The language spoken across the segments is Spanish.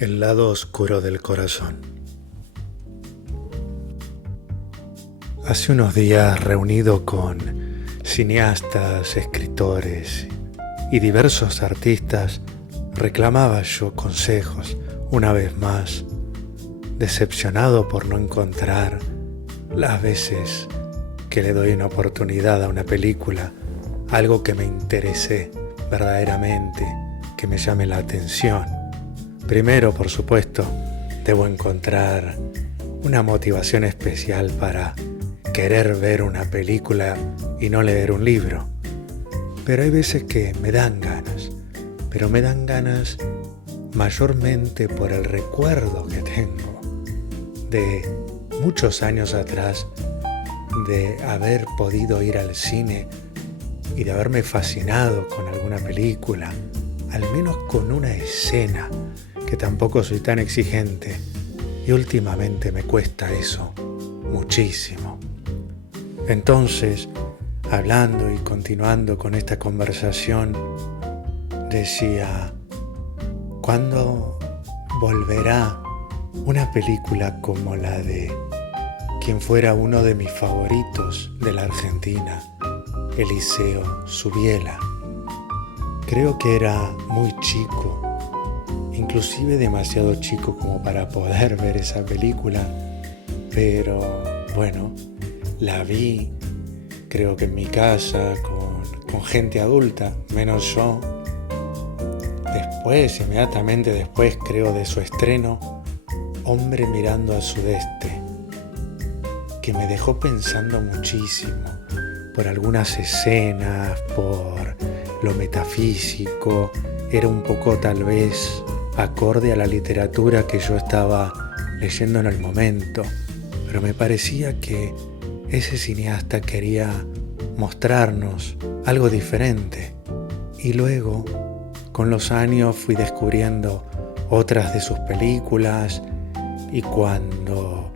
El lado oscuro del corazón. Hace unos días, reunido con cineastas, escritores y diversos artistas, reclamaba yo consejos, una vez más, decepcionado por no encontrar las veces que le doy una oportunidad a una película, algo que me interese verdaderamente, que me llame la atención. Primero, por supuesto, debo encontrar una motivación especial para querer ver una película y no leer un libro. Pero hay veces que me dan ganas, pero me dan ganas mayormente por el recuerdo que tengo de muchos años atrás, de haber podido ir al cine y de haberme fascinado con alguna película, al menos con una escena, que tampoco soy tan exigente y últimamente me cuesta eso muchísimo. Entonces, hablando y continuando con esta conversación, decía, ¿cuándo volverá una película como la de quien fuera uno de mis favoritos de la Argentina, Eliseo Subiela? Creo que era muy chico, inclusive demasiado chico como para poder ver esa película, pero bueno, la vi, creo que en mi casa, con gente adulta, menos yo. Después, inmediatamente después, creo, de su estreno, Hombre mirando al sudeste, que me dejó pensando muchísimo por algunas escenas, por lo metafísico. Era un poco tal vez acorde a la literatura que yo estaba leyendo en el momento, pero me parecía que ese cineasta quería mostrarnos algo diferente. Y luego, con los años, fui descubriendo otras de sus películas, y cuando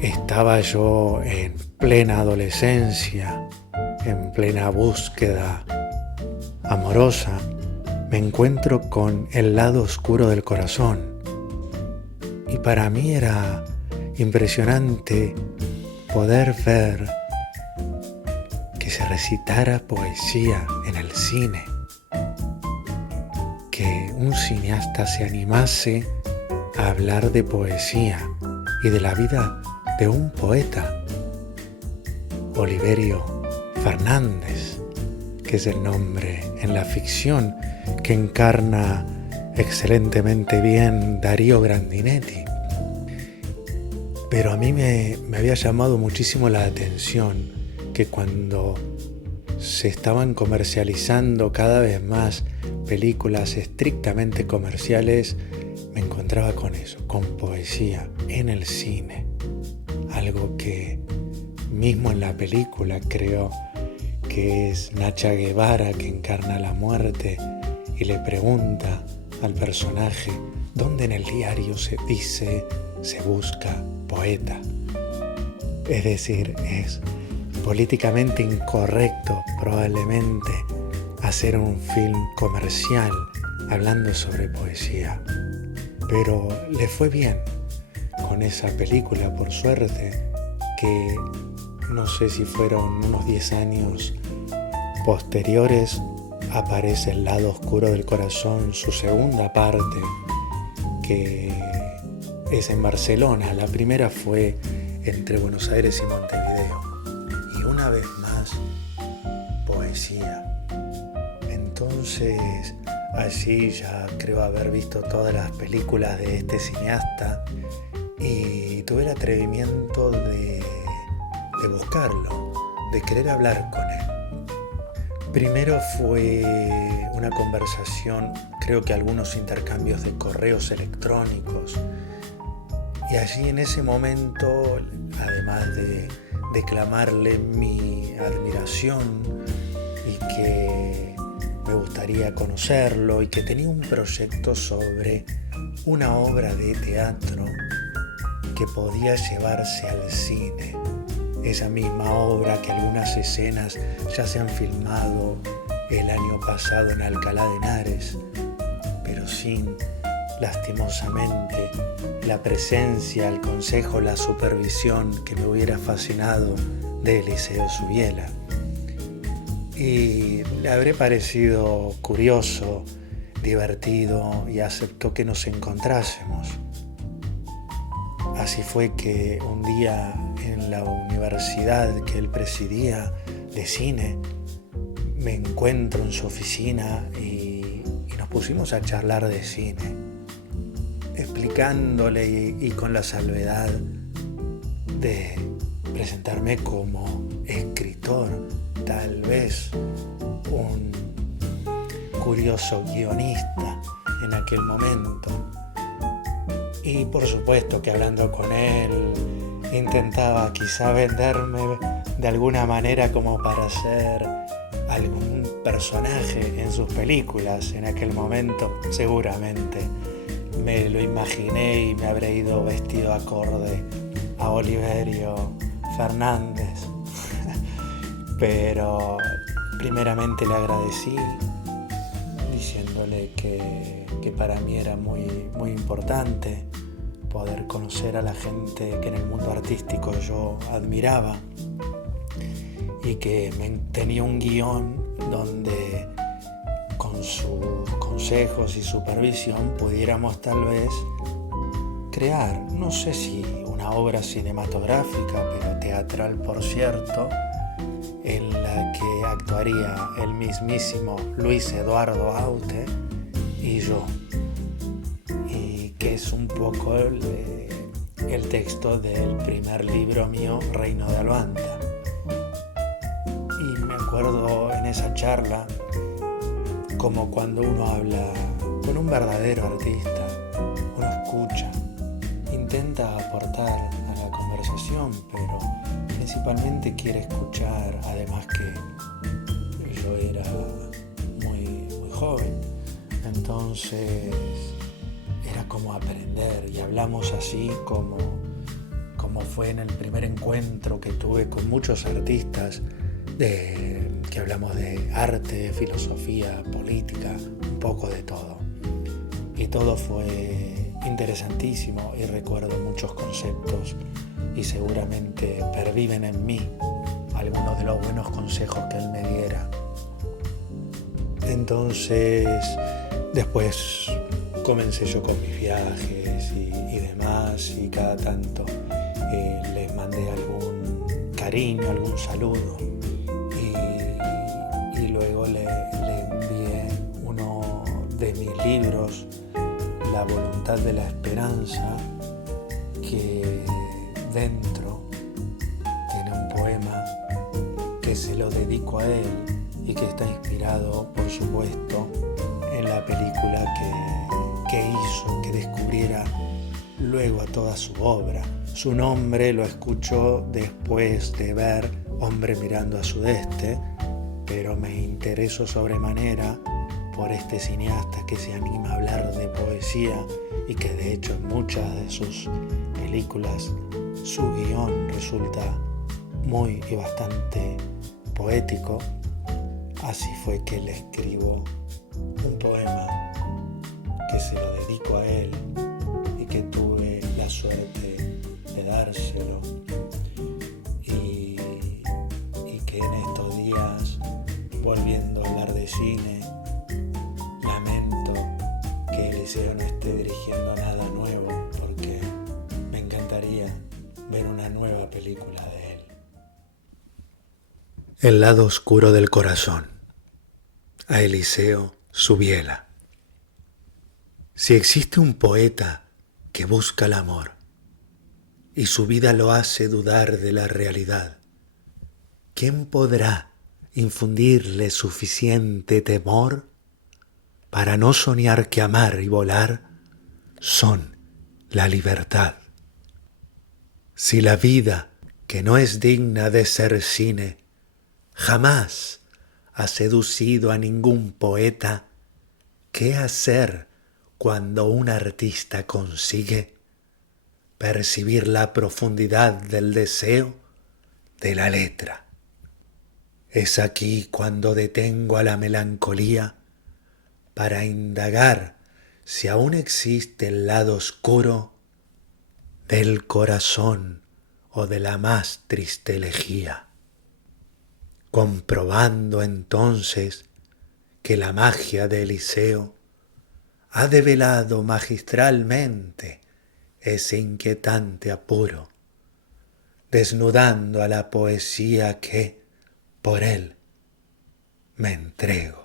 estaba yo en plena adolescencia, en plena búsqueda amorosa, me encuentro con El lado oscuro del corazón. Y para mí era impresionante poder ver que se recitara poesía en el cine, que un cineasta se animase a hablar de poesía y de la vida de un poeta, Oliverio Fernández, que es el nombre en la ficción que encarna excelentemente bien Darío Grandinetti. Pero a mí me había llamado muchísimo la atención que cuando se estaban comercializando cada vez más películas estrictamente comerciales, me encontraba con eso, con poesía en el cine. Algo que mismo en la película creo que es Nacha Guevara que encarna la muerte y le pregunta al personaje dónde en el diario se dice, se busca poeta. Es decir, es políticamente incorrecto probablemente hacer un film comercial hablando sobre poesía. Pero le fue bien con esa película, por suerte, que no sé si fueron unos 10 años posteriores, aparece El lado oscuro del corazón, su segunda parte, que es en Barcelona. La primera fue entre Buenos Aires y Montevideo. Y una vez más, poesía. Entonces, allí ya creo haber visto todas las películas de este cineasta y tuve el atrevimiento de buscarlo, de querer hablar con él. Primero fue una conversación, creo que algunos intercambios de correos electrónicos, y allí en ese momento, además de declamarle mi admiración y que me gustaría conocerlo y que tenía un proyecto sobre una obra de teatro que podía llevarse al cine, esa misma obra que algunas escenas ya se han filmado el año pasado en Alcalá de Henares, pero sin lastimosamente, la presencia, el consejo, la supervisión que me hubiera fascinado de Eliseo Subiela. Y le habré parecido curioso, divertido, y aceptó que nos encontrásemos. Así fue que un día en la universidad que él presidía de cine, me encuentro en su oficina y nos pusimos a charlar de cine, explicándole y con la salvedad de presentarme como escritor, tal vez un curioso guionista en aquel momento. Y por supuesto que hablando con él intentaba quizá venderme de alguna manera como para ser algún personaje en sus películas. En aquel momento seguramente me lo imaginé y me habré ido vestido acorde a Oliverio Fernández. Pero primeramente le agradecí diciéndole que para mí era muy importante poder conocer a la gente que en el mundo artístico yo admiraba y que tenía un guión donde con sus consejos y supervisión pudiéramos tal vez crear, no sé si una obra cinematográfica, pero teatral por cierto, en la que actuaría el mismísimo Luis Eduardo Aute y yo, y que es un poco el texto del primer libro mío, Reino de Albanta. Y me acuerdo en esa charla como cuando uno habla con un verdadero artista, uno escucha, intenta aportar a la conversación, pero principalmente quiere escuchar, además que yo era muy joven, entonces era como aprender, y hablamos así como fue en el primer encuentro que tuve con muchos artistas que hablamos de arte, filosofía, política, un poco de todo, y todo fue interesantísimo y recuerdo muchos conceptos y seguramente perviven en mí algunos de los buenos consejos que él me diera. Entonces después comencé yo con mis viajes y demás, y cada tanto les mandé algún cariño, algún saludo, y luego le envié uno de mis libros, La voluntad de la esperanza, que dentro tiene un poema que se lo dedico a él y que está inspirado, por supuesto, en la película que hizo que descubriera luego a toda su obra. Su nombre lo escucho después de ver Hombre mirando a sudeste, pero me interesó sobremanera por este cineasta que se anima a hablar de poesía y que de hecho en muchas de sus películas su guión resulta muy y bastante poético. Así fue que le escribo un poema que se lo dedico a él y que tuve la suerte de dárselo, y que en estos días, volviendo a hablar de cine, lamento que Eliseo no esté dirigiendo nada nuevo, porque me encantaría ver una nueva película de él. El lado oscuro del corazón, a Eliseo Subiela. Si existe un poeta que busca el amor y su vida lo hace dudar de la realidad, ¿quién podrá infundirle suficiente temor para no soñar que amar y volar son la libertad? Si la vida, que no es digna de ser cine, jamás ha seducido a ningún poeta, ¿qué hacer cuando un artista consigue percibir la profundidad del deseo de la letra? Es aquí cuando detengo a la melancolía para indagar si aún existe el lado oscuro del corazón o de la más triste elegía, comprobando entonces que la magia de Eliseo ha develado magistralmente ese inquietante apuro, desnudando a la poesía que por él me entrego.